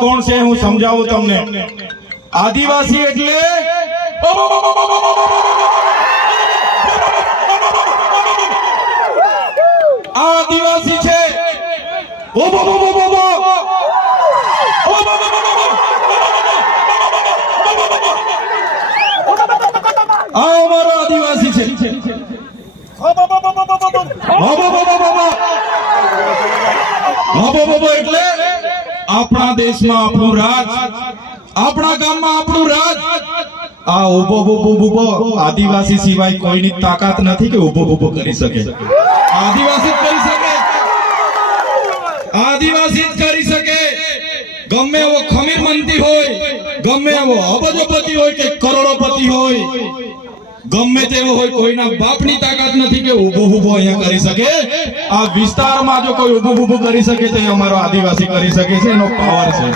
કોણ છે હું સમજાવું તમને. આદિવાસી એટલે આદિવાસી છે અમારો આદિવાસી છે. એટલે આપણા દેશમાં આપણું રાજ, આપણા ગામમાં આપણું રાજ. આ ઉભો આદિવાસી સિવાય કોઈની તાકાત નથી કે ઉભો કરી શકે. આદિવાસી જ કરી શકે, આદિવાસી જ કરી શકે. ગમે એવો ખમીર મંત્રી હોય, ગમે એવો અબજોપતિ હોય કે કરોડોપતિ હોય, ગમે તેવો હોય, કોઈના બાપની તાકાત નથી કે ઉભો અહીંયા કરી શકે. આ વિસ્તારમાં જો કોઈ ઉભો કરી શકે તો અમારો આદિવાસી કરી શકે છે. એનો પાવર છે.